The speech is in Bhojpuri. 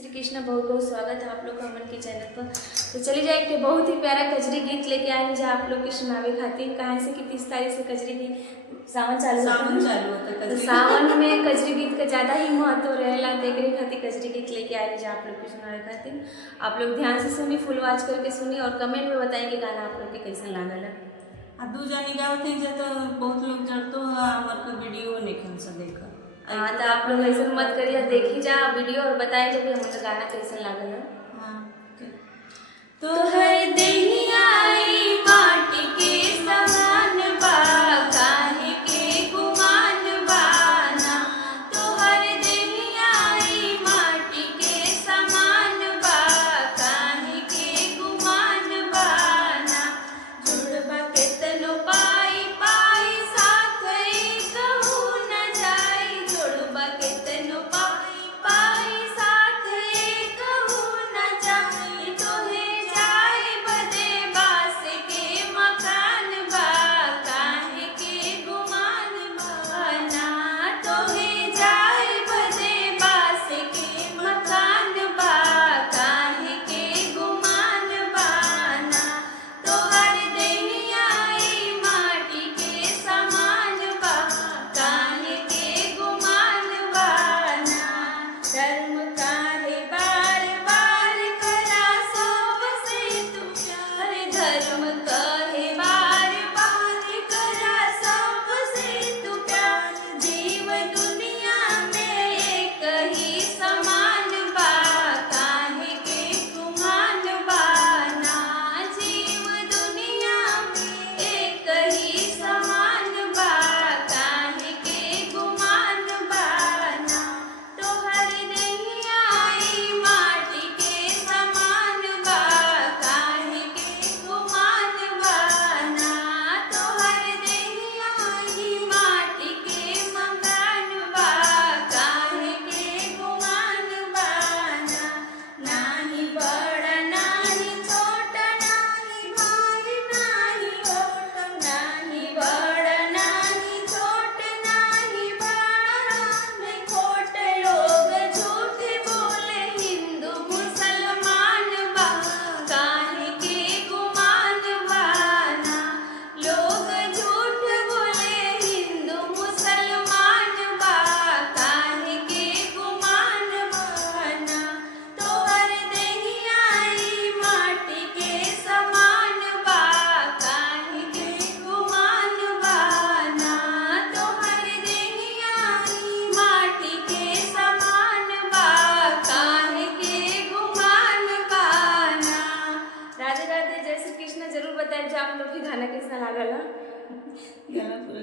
श्री कृष्ण, बहुत बहुत स्वागत है आप लोग का अमन के चैनल पर। तो चली जाए एक बहुत ही प्यारा कजरी गीत लेके आए हैं आप लोग के सुनावे खातिर। कहाँ से कि 30 तारीख से कजरी गीत सावन चालू होता है। तो सावन में कजरी गीत का ज़्यादा ही महत्व रहेला। देखने खातिर कजरी गीत लेके आए हैं आप लोग के सुनावे खातिर। आप लोग ध्यान से सुनी, फुल वॉच करके सुनी और कमेंट में बताएंगे गाना आप लोग के कैसा लागल है। दू जानी गावत हैं तो बहुत लोग जड़तो हमार का वीडियो नहीं से देखा। हाँ, तो आप लोग ऐसा मत करिए, देखी जा वीडियो और बताए जब हमारा गाना कैसा लागल है। हाँ, तो है देहिया माटी के समान बा, काहे के गुमान बाना। तो हर देहिया माटी के समान बा, काहे के गुमान बाना। जुड़बा केतनो पाई पाई साथ कहू न जाई। जुड़बा केतनो पाई पाई साथ कहू न जाई। तोहे जाए बदे बास के मकान बा, काहे के गुमान बाना। तोहे जाए बदे बास के मकान बा, काहे के गुमान बाना। तोहर देहिया माटी के समान बा, काहे के गुमान बाना। धर्म काहे बार बार करा सबसे तू प्यार। धर्म काहे बार बार करा सबसे तू प्यार। जीव दुनिया में एक ही समान बा, काहे के गुमान बाना। जीव दुनिया में एक ही समान बा, काहे के गुमान बाना। तोहर देहिया माटी के समान बा, काहे के गुमान बाना। तोहर देहिया माटी के मकान बा, काहे के गुमान बाना। नाही बड़ा नाही छोटा, नाही भारी नाही छोट। नाही बड़ा नाही छोट, नाही बड़ा नहीं खोट। लोग झूठ बोले हिंदू मुसलमान बा, काहे के गुमान बाना। लोग झूठ बोले हिंदू मुसलमान बा, काहे के गुमान बाना। तोहर देहिया माटी के समान बा, काहे के गुमान बाना। तोहर देहिया माटी के समान बा, काहे के गुमान बाना। राधे राधे, जय श्री कृष्ण। जरूर बताए जो आप लोग के गाना कैसा लागल है। गाना पूरा